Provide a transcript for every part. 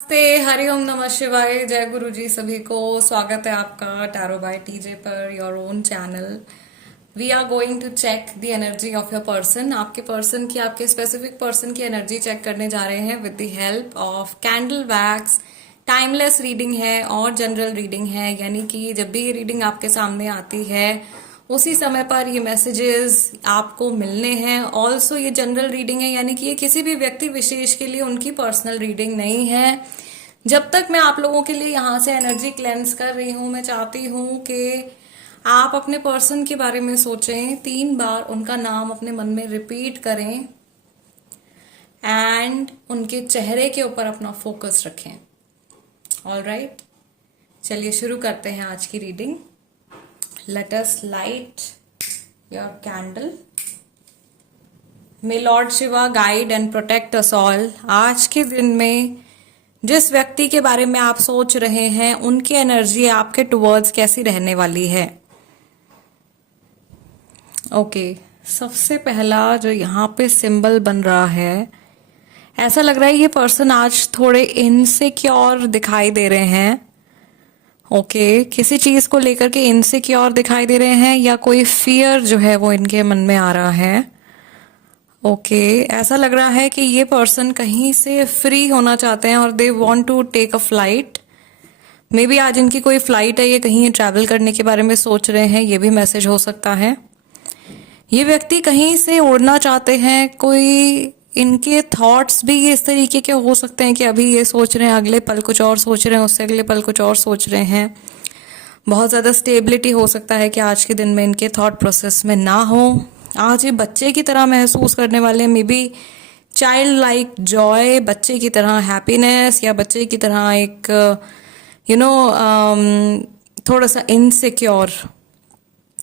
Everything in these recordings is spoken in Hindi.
नमस्ते, हरिओम नमः शिवाय, जय गुरु जी सभी को। स्वागत है आपका टैरो बाय टीजे पर, your own channel. We are going to check the energy of your person. आपके पर्सन की, आपके स्पेसिफिक पर्सन की एनर्जी चेक करने जा रहे हैं with the help of candle wax. Timeless reading है और जनरल रीडिंग है, यानी कि जब भी ये रीडिंग आपके सामने आती है उसी समय पर ये मैसेजेस आपको मिलने हैं। ऑल्सो ये जनरल रीडिंग है, यानी कि ये किसी भी व्यक्ति विशेष के लिए उनकी पर्सनल रीडिंग नहीं है। जब तक मैं आप लोगों के लिए यहाँ से एनर्जी क्लेंस कर रही हूँ, मैं चाहती हूँ कि आप अपने पर्सन के बारे में सोचें, 3 बार उनका नाम अपने मन में रिपीट करें एंड उनके चेहरे के ऊपर अपना फोकस रखें। ऑल राइट, चलिए शुरू करते हैं आज की reading. Let us light your candle. May Lord Shiva guide and protect us all. आज के दिन में जिस व्यक्ति के बारे में आप सोच रहे हैं उनकी एनर्जी आपके टुवर्ड्स कैसी रहने वाली है। ओके, सबसे पहला जो यहाँ पे सिंबल बन रहा है, ऐसा लग रहा है ये पर्सन आज थोड़े इनसिक्योर दिखाई दे रहे हैं। ओके, किसी चीज को लेकर के इनसिक्योर दिखाई दे रहे हैं या कोई फियर जो है वो इनके मन में आ रहा है। ओके, ऐसा लग रहा है कि ये पर्सन कहीं से फ्री होना चाहते हैं और they want to take a flight. Maybe आज इनकी कोई फ्लाइट है, ये कहीं ट्रैवल करने के बारे में सोच रहे हैं, ये भी मैसेज हो सकता है। ये व्यक्ति कहीं से उड़ना चाहते हैं, कोई इनके थॉट्स भी इस तरीके के हो सकते हैं कि अभी ये सोच रहे हैं, अगले पल कुछ और सोच रहे हैं, उससे अगले पल कुछ और सोच रहे हैं। बहुत ज़्यादा स्टेबिलिटी हो सकता है कि आज के दिन में इनके थॉट प्रोसेस में ना हो। आज ये बच्चे की तरह महसूस करने वाले, may be child like Joy, बच्चे की तरह हैप्पीनेस, या बच्चे की तरह एक थोड़ा सा इनसिक्योर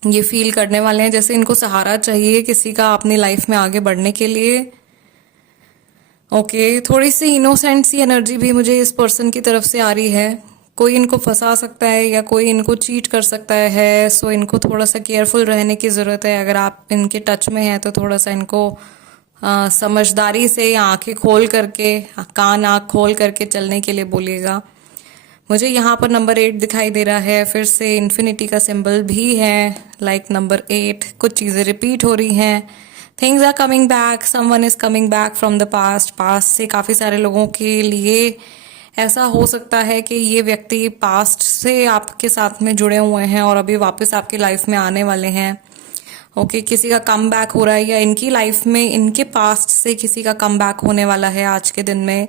ये फील करने वाले हैं, जैसे इनको सहारा चाहिए किसी का अपनी लाइफ में आगे बढ़ने के लिए। ओके, थोड़ी सी इनोसेंट सी एनर्जी भी मुझे इस पर्सन की तरफ से आ रही है। कोई इनको फंसा सकता है या कोई इनको चीट कर सकता है, सो इनको थोड़ा सा केयरफुल रहने की ज़रूरत है। अगर आप इनके टच में हैं तो थोड़ा सा इनको समझदारी से या आंखें खोल करके, कान आँख खोल करके चलने के लिए बोलिएगा। मुझे यहाँ पर नंबर 8 दिखाई दे रहा है, फिर से इन्फिनिटी का सिंबल भी है, लाइक नंबर 8। कुछ चीज़ें रिपीट हो रही हैं। Things are coming back, someone is coming back from the past. Past से काफ़ी सारे लोगों के लिए ऐसा हो सकता है कि ये व्यक्ति पास्ट से आपके साथ में जुड़े हुए हैं और अभी वापस आपकी लाइफ में आने वाले हैं। ओके, किसी का कम बैक हो रहा है या इनकी लाइफ में इनके पास्ट से किसी का कम बैक होने वाला है आज के दिन में,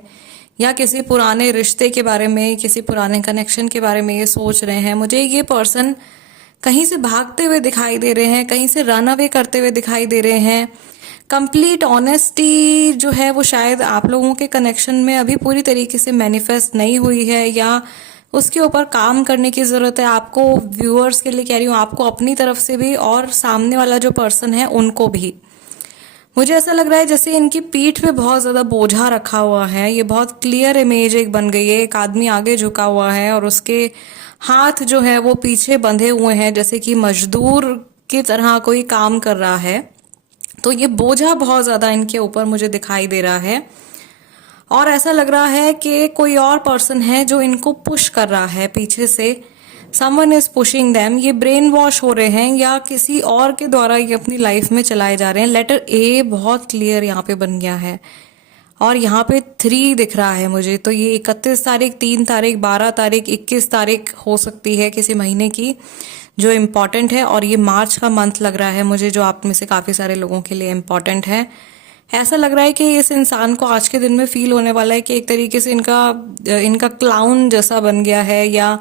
या किसी पुराने रिश्ते के बारे में, किसी पुराने कनेक्शन के बारे में ये सोच रहे हैं। मुझे ये पर्सन कहीं से भागते हुए दिखाई दे रहे हैं, कहीं से रन अवे करते हुए दिखाई दे रहे हैं। कंप्लीट ऑनेस्टी जो है वो शायद आप लोगों के कनेक्शन में अभी पूरी तरीके से मैनिफेस्ट नहीं हुई है, या उसके ऊपर काम करने की ज़रूरत है आपको। व्यूअर्स के लिए कह रही हूँ, आपको अपनी तरफ से भी और सामने वाला जो पर्सन है उनको भी। मुझे ऐसा लग रहा है जैसे इनकी पीठ पे बहुत ज़्यादा बोझा रखा हुआ है। ये बहुत क्लियर इमेज एक बन गई है। एक आदमी आगे झुका हुआ है और उसके हाथ जो है वो पीछे बंधे हुए हैं, जैसे कि मजदूर की तरह कोई काम कर रहा है। तो ये बोझा बहुत ज़्यादा इनके ऊपर मुझे दिखाई दे रहा है, और ऐसा लग रहा है कि कोई और पर्सन है जो इनको पुश कर रहा है पीछे से। Someone is pushing them. ये ब्रेन वॉश हो रहे हैं या किसी और के द्वारा ये अपनी लाइफ में चलाए जा रहे हैं। लेटर ए बहुत क्लियर यहाँ पे बन गया है, और यहाँ पे 3 दिख रहा है मुझे। तो ये 31 तारीख, 3 तारीख, 12 तारीख, 21 तारीख हो सकती है किसी महीने की, जो इम्पॉर्टेंट है। और ये मार्च का मंथ लग रहा है मुझे, जो आप में से काफ़ी सारे लोगों के लिए इम्पॉर्टेंट है। ऐसा लग रहा है कि इस इंसान को आज के दिन में फील होने वाला है कि एक तरीके से इनका क्लाउन जैसा बन गया है, या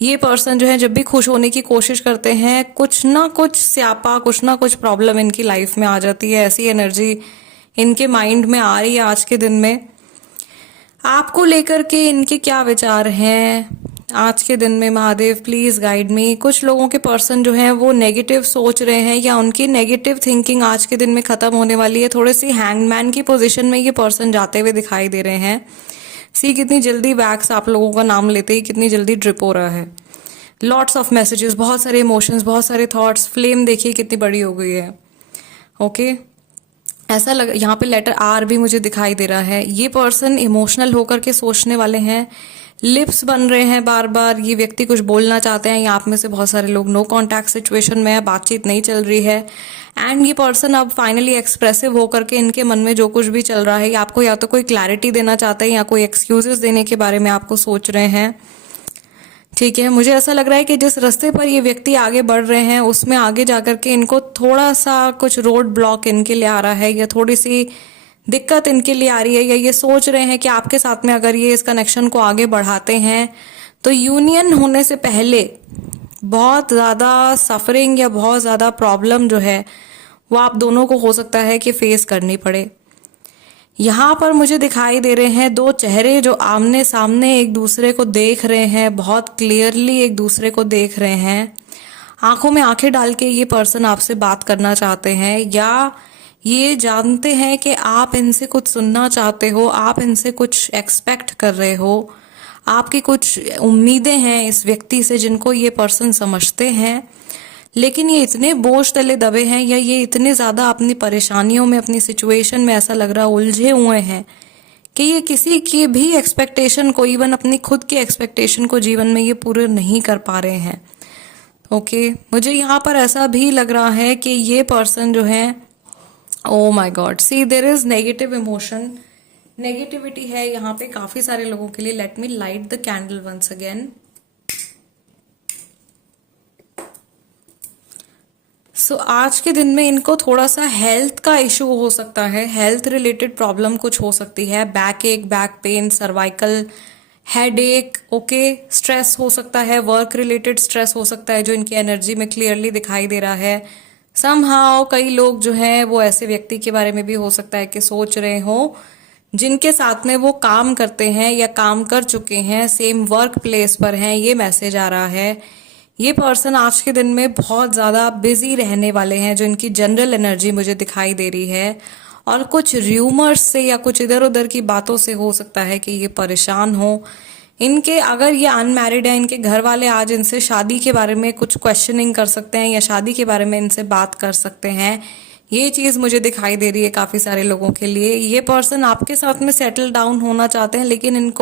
ये पर्सन जो है जब भी खुश होने की कोशिश करते हैं कुछ ना कुछ स्यापा, कुछ ना कुछ प्रॉब्लम इनकी लाइफ में आ जाती है। ऐसी एनर्जी इनके माइंड में आ रही है आज के दिन में। आपको लेकर के इनके क्या विचार हैं आज के दिन में? Mahadev please guide me. कुछ लोगों के पर्सन जो हैं वो नेगेटिव सोच रहे हैं, या उनकी नेगेटिव थिंकिंग आज के दिन में खत्म होने वाली है। थोड़े सी हैंगमैन की पोजीशन में ये पर्सन जाते हुए दिखाई दे रहे हैं। सी कितनी जल्दी वैक्स आप लोगों का नाम लेते ही कितनी जल्दी ड्रिप हो रहा है। लॉट्स ऑफ मैसेजेस, बहुत सारे इमोशंस, बहुत सारे थॉट्स। फ्लेम देखिए कितनी बड़ी हो गई है। ओके, ऐसा लग, यहाँ पे लेटर आर भी मुझे दिखाई दे रहा है। ये पर्सन इमोशनल होकर के सोचने वाले हैं, लिप्स बन रहे हैं बार बार, ये व्यक्ति कुछ बोलना चाहते हैं, या आप में से बहुत सारे लोग नो कांटेक्ट सिचुएशन में है, बातचीत नहीं चल रही है। एंड ये पर्सन अब फाइनली एक्सप्रेसिव होकर के इनके मन में जो कुछ भी चल रहा है, आपको या तो कोई क्लैरिटी देना चाहते हैं या कोई एक्सक्यूजेस देने के बारे में आपको सोच रहे हैं। ठीक है, मुझे ऐसा लग रहा है कि जिस रास्ते पर ये व्यक्ति आगे बढ़ रहे हैं उसमें आगे जाकर के इनको थोड़ा सा कुछ रोड ब्लॉक इनके लिए आ रहा है, या थोड़ी सी दिक्कत इनके लिए आ रही है, या ये सोच रहे हैं कि आपके साथ में अगर ये इस कनेक्शन को आगे बढ़ाते हैं तो यूनियन होने से पहले बहुत ज़्यादा सफरिंग या बहुत ज़्यादा प्रॉब्लम जो है वो आप दोनों को हो सकता है कि फेस करनी पड़े। यहाँ पर मुझे दिखाई दे रहे हैं दो चेहरे जो आमने सामने एक दूसरे को देख रहे हैं, बहुत क्लियरली एक दूसरे को देख रहे हैं। आंखों में आंखें डाल के ये पर्सन आपसे बात करना चाहते हैं, या ये जानते हैं कि आप इनसे कुछ सुनना चाहते हो, आप इनसे कुछ एक्सपेक्ट कर रहे हो, आपकी कुछ उम्मीदें हैं इस व्यक्ति से जिनको ये पर्सन समझते हैं। लेकिन ये इतने बोझ तले दबे हैं, या ये इतने ज़्यादा अपनी परेशानियों में, अपनी सिचुएशन में ऐसा लग रहा उलझे हुए हैं कि ये किसी की भी एक्सपेक्टेशन को, इवन अपनी खुद की एक्सपेक्टेशन को जीवन में ये पूरे नहीं कर पा रहे हैं। ओके, मुझे यहाँ पर ऐसा भी लग रहा है कि ये पर्सन जो है, oh my God, see there is negative emotion, negativity है यहाँ पे काफी सारे लोगों के लिए। Let me light the candle once again. So आज के दिन में इनको थोड़ा सा हेल्थ का इशू हो सकता है, हेल्थ रिलेटेड प्रॉब्लम कुछ हो सकती है, बैक एक, back pain, cervical headache, okay, stress हो सकता है, वर्क रिलेटेड स्ट्रेस हो सकता है जो इनकी एनर्जी में क्लियरली दिखाई दे रहा है। समहाउ कई लोग जो हैं वो ऐसे व्यक्ति के बारे में भी हो सकता है कि सोच रहे हो जिनके साथ में वो काम करते हैं या काम कर चुके हैं, सेम वर्क प्लेस पर हैं, ये मैसेज आ रहा है। ये पर्सन आज के दिन में बहुत ज़्यादा बिजी रहने वाले हैं, जो इनकी जनरल एनर्जी मुझे दिखाई दे रही है, और कुछ र्यूमर्स से या कुछ इधर उधर की बातों से हो सकता है कि ये परेशान हो। इनके, अगर ये अनमैरिड है, इनके घर वाले आज इनसे शादी के बारे में कुछ क्वेश्चनिंग कर सकते हैं या शादी के बारे में इनसे बात कर सकते हैं। ये चीज़ मुझे दिखाई दे रही है काफ़ी सारे लोगों के लिए। ये पर्सन आपके साथ में सेटल डाउन होना चाहते हैं, लेकिन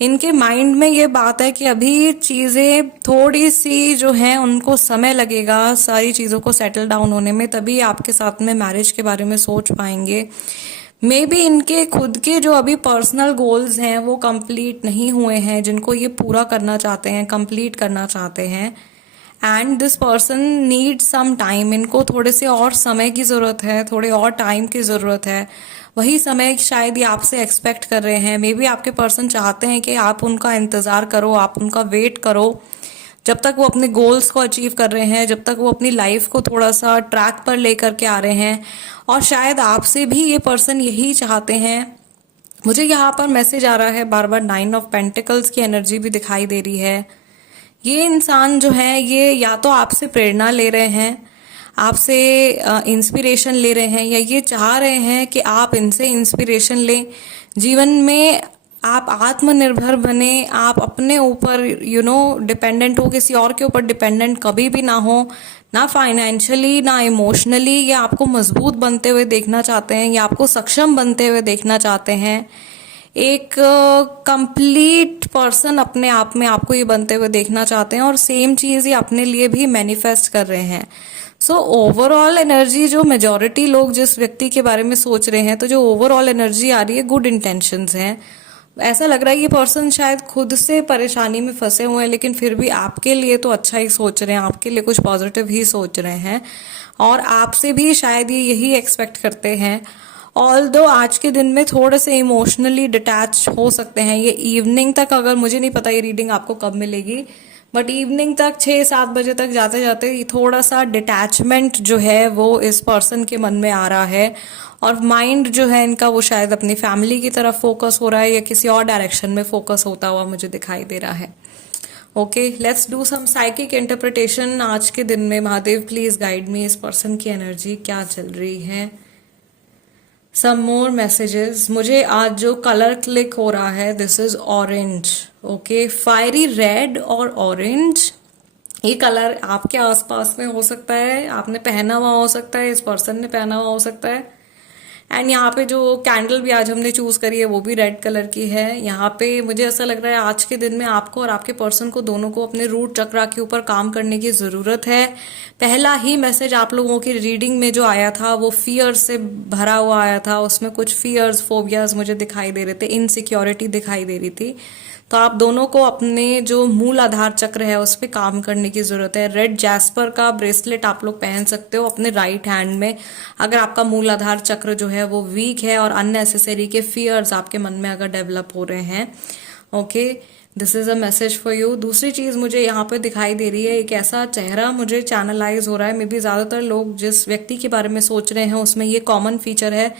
इनके माइंड में ये बात है कि अभी चीज़ें थोड़ी सी जो हैं उनको समय लगेगा सारी चीज़ों को सेटल डाउन होने में, तभी आपके साथ में मैरिज के बारे में सोच पाएंगे। मे बी इनके खुद के जो अभी पर्सनल गोल्स हैं वो कंप्लीट नहीं हुए हैं, जिनको ये पूरा करना चाहते हैं, कंप्लीट करना चाहते हैं। And this person need some time, इनको थोड़े से और समय की ज़रूरत है, थोड़े और टाइम की ज़रूरत है। वही समय शायद ये आपसे एक्सपेक्ट कर रहे हैं। मे बी आपके पर्सन चाहते हैं कि आप उनका इंतज़ार करो, आप उनका वेट करो, जब तक वो अपने गोल्स को अचीव कर रहे हैं, जब तक वो अपनी लाइफ को थोड़ा सा ट्रैक पर लेकर के आ रहे हैं। और शायद आपसे भी ये पर्सन यही चाहते हैं। मुझे यहाँ पर मैसेज आ रहा है बार बार, 9 ऑफ पेंटिकल्स की एनर्जी भी दिखाई दे रही है। ये इंसान जो है ये या तो आपसे प्रेरणा ले रहे हैं, आपसे इंस्पिरेशन ले रहे हैं, या ये चाह रहे हैं कि आप इनसे इंस्पिरेशन लें, जीवन में आप आत्मनिर्भर बने, आप अपने ऊपर डिपेंडेंट हो, किसी और के ऊपर डिपेंडेंट कभी भी ना हो, ना फाइनेंशियली ना इमोशनली। ये आपको मजबूत बनते हुए देखना चाहते हैं, या आपको सक्षम बनते हुए देखना चाहते हैं। एक कंप्लीट पर्सन अपने आप में आपको ये बनते हुए देखना चाहते हैं, और सेम चीज़ ये अपने लिए भी मैनिफेस्ट कर रहे हैं। सो ओवरऑल एनर्जी, जो मेजॉरिटी लोग जिस व्यक्ति के बारे में सोच रहे हैं, तो जो ओवरऑल एनर्जी आ रही है गुड इंटेंशंस हैं। ऐसा लग रहा है ये पर्सन शायद खुद से परेशानी में फंसे हुए हैं, लेकिन फिर भी आपके लिए तो अच्छा ही सोच रहे हैं, आपके लिए कुछ पॉजिटिव ही सोच रहे हैं, और आपसे भी शायद ये यही एक्सपेक्ट करते हैं। ऑल्दो आज के दिन में थोड़े से इमोशनली डिटैच हो सकते हैं ये इवनिंग तक, अगर, मुझे नहीं पता ये रीडिंग आपको कब मिलेगी, बट इवनिंग तक 6-7 बजे तक जाते जाते थोड़ा सा डिटैचमेंट जो है वो इस पर्सन के मन में आ रहा है, और माइंड जो है इनका वो शायद अपनी फैमिली की तरफ फोकस हो रहा है, या किसी और डायरेक्शन में फोकस होता हुआ मुझे दिखाई दे रहा है। Okay, let's do some psychic interpretation. आज के दिन में महादेव प्लीज गाइड मी, इस पर्सन की एनर्जी क्या चल रही है। सम मोर मैसेजेस। मुझे आज जो कलर क्लिक हो रहा है, this is orange. Okay, fiery red और ऑरेंज, ये कलर आपके आसपास में हो सकता है, आपने पहना हुआ हो सकता है, इस पर्सन ने पहना हुआ हो सकता है। एंड यहाँ पे जो कैंडल भी आज हमने चूज करी है वो भी रेड कलर की है। यहाँ पे मुझे ऐसा लग रहा है आज के दिन में आपको और आपके पर्सन को दोनों को अपने रूट चक्रा के ऊपर काम करने की जरूरत है। पहला ही मैसेज आप लोगों की रीडिंग में जो आया था वो फियर से भरा हुआ आया था। उसमें कुछ फियर्स फोबियाज मुझे दिखाई दे रहे थे, इनसिक्योरिटी दिखाई दे रही थी। तो आप दोनों को अपने जो मूल आधार चक्र है उस पर काम करने की जरूरत है। रेड जैस्पर का ब्रेसलेट आप लोग पहन सकते हो अपने राइट हैंड में अगर आपका मूल आधार चक्र जो है वो वीक है और अननेसेसरी के फियर्स आपके मन में अगर डेवलप हो रहे हैं। Okay, this is a message for you. दूसरी चीज मुझे यहाँ पे दिखाई दे रही है, एक ऐसा चेहरा मुझे चैनलाइज हो रहा है। मे बी ज्यादातर लोग जिस व्यक्ति के बारे में सोच रहे हैं उसमें ये कॉमन फीचर है,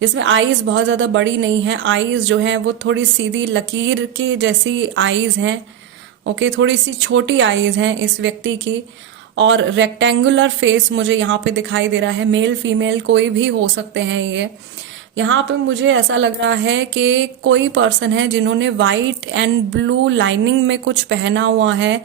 जिसमें आईज बहुत ज्यादा बड़ी नहीं है। आईज जो है वो थोड़ी सीधी लकीर के जैसी आईज हैं। ओके, थोड़ी सी छोटी आईज हैं इस व्यक्ति की, और रेक्टेंगुलर फेस मुझे यहाँ पे दिखाई दे रहा है। मेल फीमेल कोई भी हो सकते हैं ये। यहाँ पे मुझे ऐसा लग रहा है कि कोई पर्सन है जिन्होंने व्हाइट एंड ब्लू लाइनिंग में कुछ पहना हुआ है।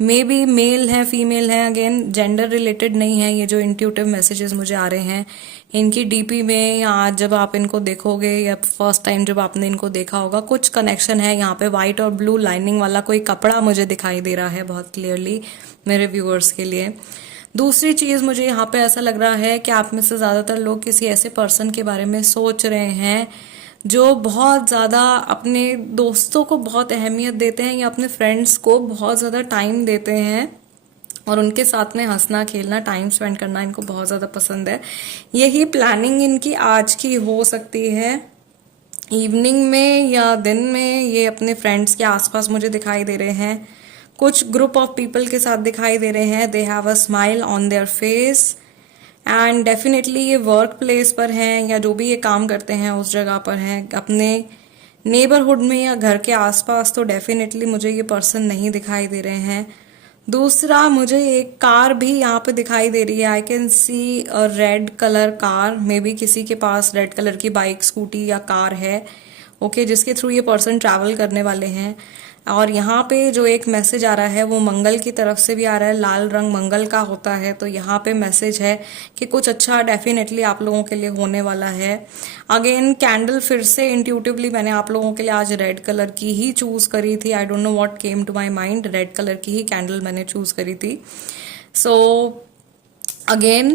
मे बी मेल है फीमेल है, अगेन जेंडर रिलेटेड नहीं है। ये जो इंट्यूटिव मैसेजेस मुझे आ रहे हैं इनकी डीपी में या आज जब आप इनको देखोगे या फर्स्ट टाइम जब आपने इनको देखा होगा कुछ कनेक्शन है। यहाँ पे व्हाइट और ब्लू लाइनिंग वाला कोई कपड़ा मुझे दिखाई दे रहा है बहुत क्लियरली मेरे व्यूअर्स के लिए। दूसरी चीज मुझे यहाँ पे ऐसा लग रहा है कि आप में से ज्यादातर लोग किसी ऐसे पर्सन के बारे में सोच रहे हैं जो बहुत ज्यादा अपने दोस्तों को बहुत अहमियत देते हैं या अपने फ्रेंड्स को बहुत ज्यादा टाइम देते हैं और उनके साथ में हंसना खेलना टाइम स्पेंड करना इनको बहुत ज्यादा पसंद है। यही प्लानिंग इनकी आज की हो सकती है, इवनिंग में या दिन में। ये अपने फ्रेंड्स के आसपास मुझे दिखाई दे रहे हैं, कुछ ग्रुप ऑफ पीपल के साथ दिखाई दे रहे हैं। They have a smile on their face and definitely ये वर्क प्लेस पर हैं या जो भी ये काम करते हैं उस जगह पर हैं। अपने नेबरहुड में या घर के आसपास तो डेफिनेटली मुझे ये पर्सन नहीं दिखाई दे रहे हैं। दूसरा मुझे एक कार भी यहाँ पे दिखाई दे रही है। I can see a red colour car, may be किसी के पास रेड कलर की बाइक स्कूटी या कार है। ओके, जिसके थ्रू ये पर्सन ट्रैवल करने वाले हैं। और यहाँ पे जो एक मैसेज आ रहा है वो मंगल की तरफ से भी आ रहा है। लाल रंग मंगल का होता है, तो यहाँ पे मैसेज है कि कुछ अच्छा डेफिनेटली आप लोगों के लिए होने वाला है। अगेन कैंडल फिर से इंट्यूटिवली मैंने आप लोगों के लिए आज रेड कलर की ही चूज करी थी। I don't know what came to my mind, red colour की ही कैंडल मैंने चूज करी थी। So again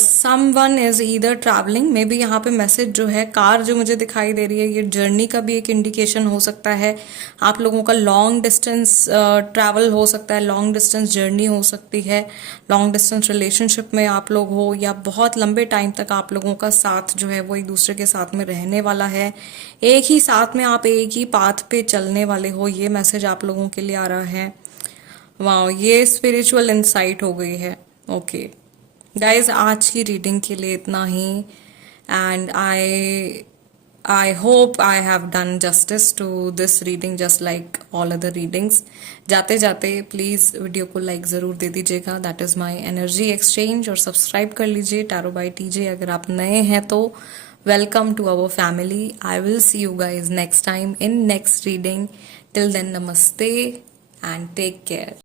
someone is either travelling, maybe यहाँ पे मैसेज जो है कार जो मुझे दिखाई दे रही है ये जर्नी का भी एक इंडिकेशन हो सकता है। आप लोगों का लॉन्ग डिस्टेंस ट्रैवल हो सकता है, लॉन्ग डिस्टेंस जर्नी हो सकती है, लॉन्ग डिस्टेंस रिलेशनशिप में आप लोग हो या बहुत लंबे टाइम तक आप लोगों का साथ जो है वो एक दूसरे के साथ में रहने वाला है। एक ही साथ में आप एक ही पाथ पे चलने वाले हो, ये मैसेज आप लोगों के लिए आ रहा है। वाह, ये स्पिरिचुअल इंसाइट हो गई है। ओके गाइज, आज की रीडिंग के लिए इतना ही and I hope I have done justice to this reading just like all other readings. जाते जाते प्लीज वीडियो को लाइक जरूर दे दीजिएगा, that is my energy exchange. और सब्सक्राइब कर लीजिए टैरो बाय टीजे अगर आप नए हैं तो। Welcome to our family. I will see you guys next time in next reading. Till then नमस्ते एंड टेक केयर।